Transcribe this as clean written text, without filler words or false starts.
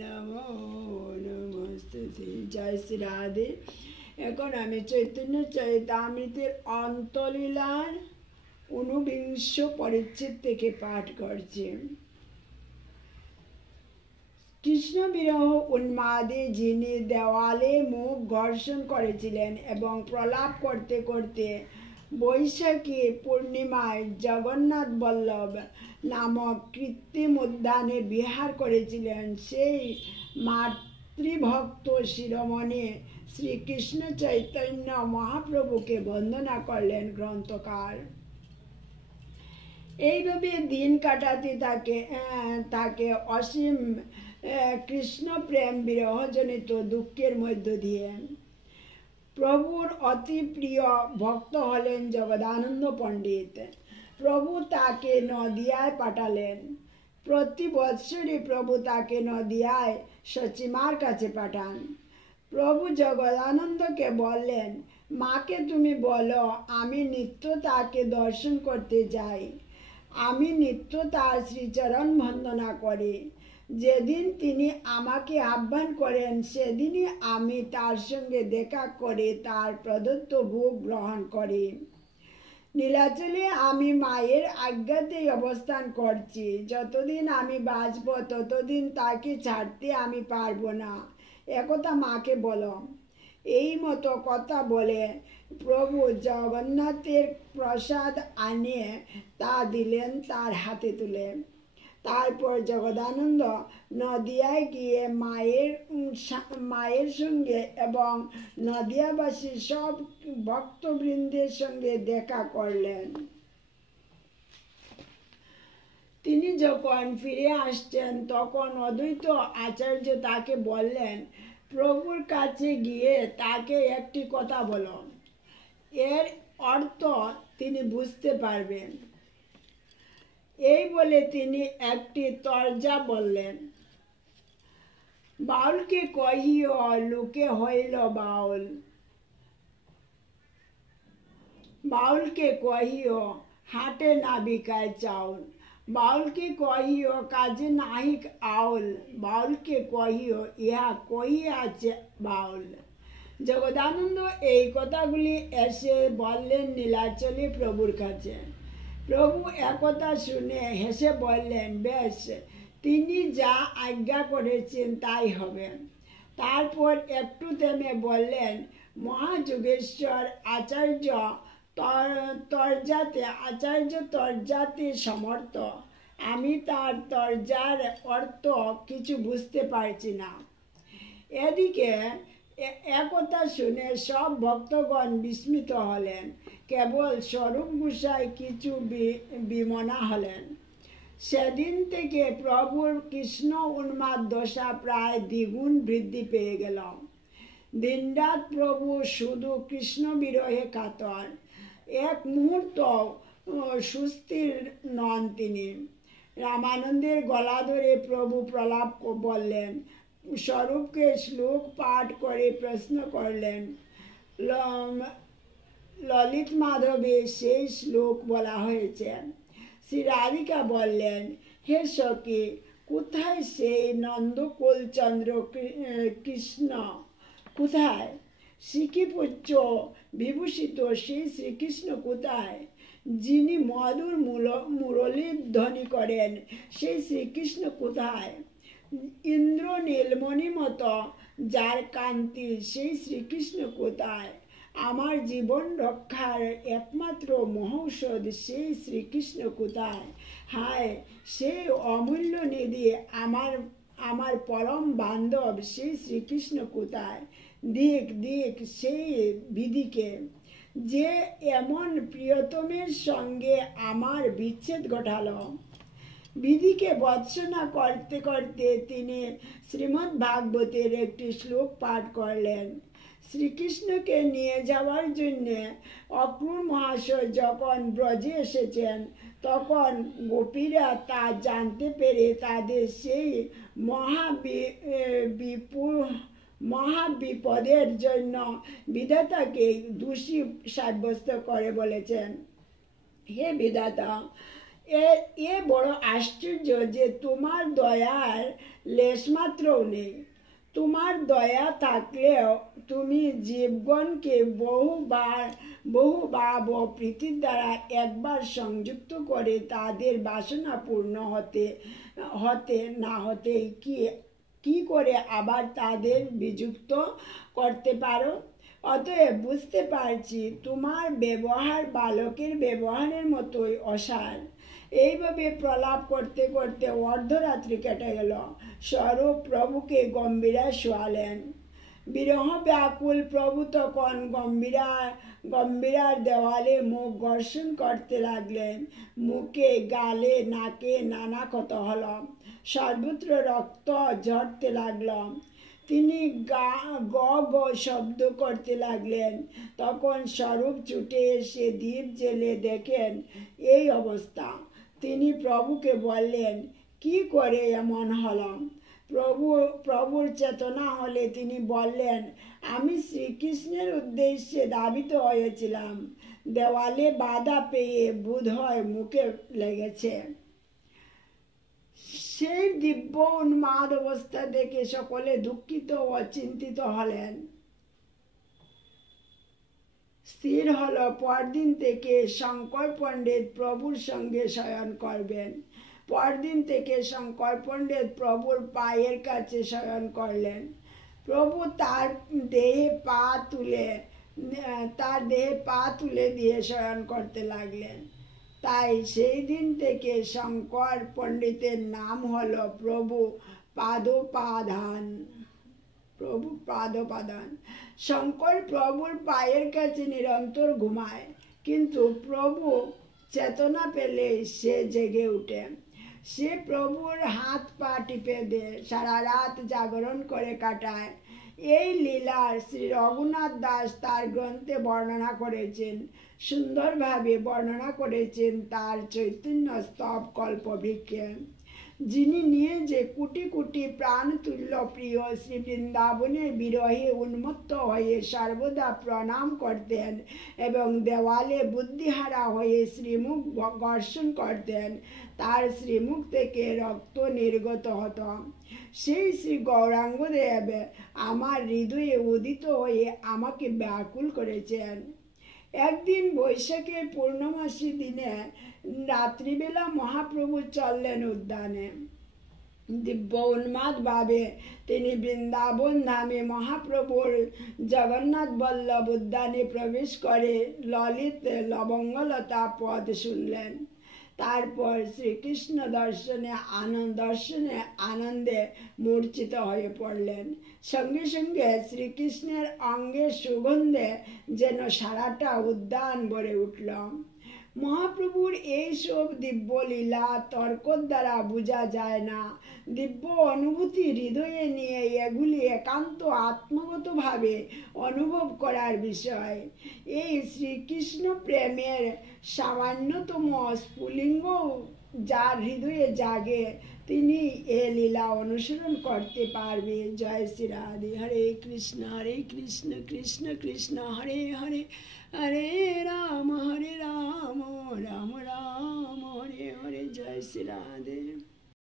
নমো নমস্তুতে। জয় শ্রী রাধে। এখন আমি চৈতন্য চরিতামৃতের অন্তলীলার ঊনবিংশ পরিচ্ছেদ থেকে পাঠ করছি। কৃষ্ণ বিরহ উন্মাদে যিনি দেওয়ালে মুখ ঘর্ষণ করেছিলেন এবং প্রলাপ করতে করতে বৈশাখী পূর্ণিমায় জগন্নাথ বল্লভ নামক কৃত্রিম উদ্যানে বিহার করেছিলেন, সেই মাতৃভক্ত শিরোমণি শ্রীকৃষ্ণ চৈতন্য মহাপ্রভুকে বন্দনা করলেন গ্রন্থকার। এইভাবে দিন কাটাতে তাকে অসীম কৃষ্ণ প্রেম বিরহজনিত দুঃখের মধ্য দিয়ে। প্রভুর অতি প্রিয় ভক্ত হলেন জগদানন্দ পণ্ডিত। প্রভু তাকে নদিয়ায় পাঠালেন। প্রতি বৎসরই প্রভু তাকে নদিয়ায় সচিমার কাছে পাঠান। প্রভু জগদানন্দকে বললেন, মাকে তুমি বলো আমি নিত্য তাকে দর্শন করতে যাই, আমি নিত্য তার শ্রীচরণ বন্দনা করি। যেদিন তিনি আমাকে আহ্বান করেন সেদিনই আমি তার সঙ্গে দেখা করে তার প্রদত্ত ভোগ গ্রহণ করি। নীলাচলে আমি মায়ের আজ্ঞাতেই অবস্থান করছি। যতদিন আমি বাঁচব ততদিন তাকে ছাড়তে আমি পারবো না, একথা মাকে বলো। এই মতো কথা বলে প্রভু জগন্নাথের প্রসাদ আনিয়ে তা দিলেন তার হাতে তুলে। তারপর জগদানন্দ নদিয়ায় গিয়ে মায়ের সঙ্গে এবং নদিয়াবাসী সব ভক্তবৃন্দের সঙ্গে দেখা করলেন। তিনি যখন ফিরে আসছেন তখন অদ্বৈত আচার্য তাকে বললেন, প্রভুর কাছে গিয়ে তাকে একটি কথা বলো, এর অর্থ তিনি বুঝতে পারবেন। এই বলে তিনি একটি তরজা বললেন। বাউলকে কহিও লোকে হইল বাউল, বাউলকে কহিও হাটে না বিকায় চাউল, বাউলকে কহিও কাজে নাহিক আউল, বাউলকে কহিও ইহা কহিয়াছে বাউল। জগদানন্দ এই কথাগুলি এসে বললেন নীলাচলে প্রভুর কাছে। প্রভু একথা শুনে হেসে বললেন, বেশ, তিনি যা আজ্ঞা করেছেন তাই হবে। তারপর একটু থেমে বললেন, মহাযোগেশ্বর আচার্য তরজাতে সমর্থ, আমি তার তরজার অর্থ কিছু বুঝতে পারছি না। এদিকে একথা শুনে সব ভক্তগণ বিস্মিত হলেন, কেবল স্বরূপ গোসাই কিছু বিমনা হলেন। সেদিন থেকে প্রভুর কৃষ্ণ উন্মাদ দশা প্রায় দ্বিগুণ বৃদ্ধি পেয়ে গেল। দিনরাত প্রভু শুধু কৃষ্ণ বিরহে কাতর, এক মুহূর্ত সুস্থির নন তিনি। রামানন্দের গলা ধরে প্রভু প্রলাপ বললেন, স্বরূপকে শ্লোক পাঠ করে প্রশ্ন করলেন। ললিত মাধবে সেই শ্লোক বলা হয়েছে। শ্রী রাধিকা বললেন, হে সখী, কোথায় সেই নন্দকুলচন্দ্র কৃষ্ণ, কোথায় শিখিপুচ্ছ বিভূষিত সেই শ্রীকৃষ্ণ কোথায়? যিনি মধুর মুরলীর ধ্বনি করেন সেই শ্রীকৃষ্ণ কোথায়? ইন্দ্র নীলমণি মতো যার কান্তি সেই শ্রীকৃষ্ণ কোথায়? আমার জীবন রক্ষার একমাত্র মহৌষধ সেই শ্রীকৃষ্ণ কোথায়? হায়, সেই অমূল্য নিধি আমার পরম বান্ধব সেই শ্রীকৃষ্ণ কোথায়? দিক দিক সেই বিধিকে, যে এমন প্রিয়তমের সঙ্গে আমার বিচ্ছেদ ঘটালো। বিধিকে ভৎসনা করতে করতে তিনি শ্রীমদ্ ভাগবতের একটি শ্লোক পাঠ করলেন। শ্রীকৃষ্ণকে নিয়ে যাওয়ার জন্য অক্রূর মহাশয় যখন ব্রজে এসেছেন তখন গোপীরা তা জানতে পেরে তাদের সেই মহাবিপদের জন্য বিধাতাকে দোষী সাব্যস্ত করে বলেছেন, হে বিধাতা, এ বড় আশ্চর্য যে তোমার দয়ার লেশমাত্রও নেই। তোমার দয়া থাকলেও তুমি জীবগণকে বহু ভাব ও প্রীতির দ্বারা একবার সংযুক্ত করে তাদের বাসনা পূর্ণ হতে না হতে কি করে আবার তাদের বিযুক্ত করতে পারো। অতএব বুঝতে পারছি তোমার ব্যবহার বালকের ব্যবহারের মতোই অসার। এইভাবে প্রলাপ করতে করতে অর্ধরাত্রি কেটে গেল। স্বরূপ প্রভুকে গম্ভীরায় শোয়ালেন। বিরহ ব্যাকুল প্রভু তখন গম্ভীরার দেওয়ালে মুখ ঘর্ষণ করতে লাগলেন। মুখে গালে নাকে নানা ক্ষত হল, সর্বত্র রক্ত ঝরতে লাগল। তিনি গ গ শব্দ করতে লাগলেন। তখন স্বরূপ ছুটে এসে দীপ জেলে দেখেন এই অবস্থা। তিনি প্রভুকে বললেন, কি করে এমন হলাম? প্রভুর চেতনা হলে তিনি বললেন, আমি শ্রীকৃষ্ণের উদ্দেশ্যে ধাবিত হয়েছিলাম, দেওয়ালে বাধা পেয়ে বোধহয় মুখে লেগেছে। সেই দিব্য উন্মাদ অবস্থা দেখে সকলে দুঃখিত ও চিন্তিত হলেন। স্থির হলো পরদিন থেকে শঙ্কর পণ্ডিত প্রভুর সঙ্গে শয়ন করবেন। পরদিন থেকে শঙ্কর পণ্ডিত প্রভুর পায়ের কাছে শয়ন করলেন। প্রভু তার দেহে পা তুলে দিয়ে শয়ন করতে লাগলেন। তাই সেই দিন থেকে শঙ্কর পণ্ডিতের নাম হলো প্রভু পাদোপাদান। শঙ্কর প্রভুর পায়ের কাছে নিরন্তর ঘুমায়, কিন্তু প্রভু চেতনা পেলে সে জেগে উঠে। সে প্রভুর হাত পা টিপে দেয়, সারা রাত জাগরণ করে কাটায়। এই লীলা শ্রী রঘুনাথ দাস তার গ্রন্থে বর্ণনা করেছেন। সুন্দরভাবে বর্ণনা করেছেন তার চৈতন্য স্তব কল্পবৃক্ষে। যিনি নিয়ে যে কোটি কোটি প্রাণ তুল্য প্রিয় শ্রী বৃন্দাবনের বিরহে উন্মত্ত হয়ে সর্বদা প্রণাম করতেন এবং দেওয়ালে বুদ্ধিহারা হয়ে শ্রীমুখ ঘর্ষণ করতেন, তার শ্রীমুখ থেকে রক্ত নির্গত হতো। সেই শ্রী গৌরাঙ্গদেব আমার হৃদয়ে উদিত হয়ে আমাকে ব্যাকুল করেছেন। একদিন বৈশাখের পূর্ণমাসী দিনে রাত্রিবেলা মহাপ্রভু চললেন উদ্যানে। দিব্য উন্মাদ ভাবে তিনি বৃন্দাবন ধামে মহাপ্রভুর জগন্নাথ বল্লভ উদ্যানে প্রবেশ করে ললিত লবঙ্গলতা পদ শুনলেন। তারপর শ্রীকৃষ্ণ দর্শনে আনন্দে মূর্ছিত হয়ে পড়লেন। সঙ্গে সঙ্গে শ্রীকৃষ্ণের অঙ্গের সুগন্ধে যেন সারাটা উদ্যান ভরে উঠল। মহাপ্রভুর এইসব দিব্য লীলা তর্ক দ্বারা বোঝা যায় না। দিব্য অনুভূতি হৃদয়ে নিয়ে এগুলি একান্ত আত্মগতভাবে অনুভব করার বিষয়। এই শ্রীকৃষ্ণ প্রেমের সামান্যতম স্ফুলিঙ্গ যার হৃদয়ে জাগে, তিনি এ লীলা অনুসরণ করতে পারবে। জয় শ্রী রাধে। হরে কৃষ্ণ কৃষ্ণ কৃষ্ণ হরে হরে, হরে রাম রাম রাম হরে হরে। জয় শ্রী রাধে।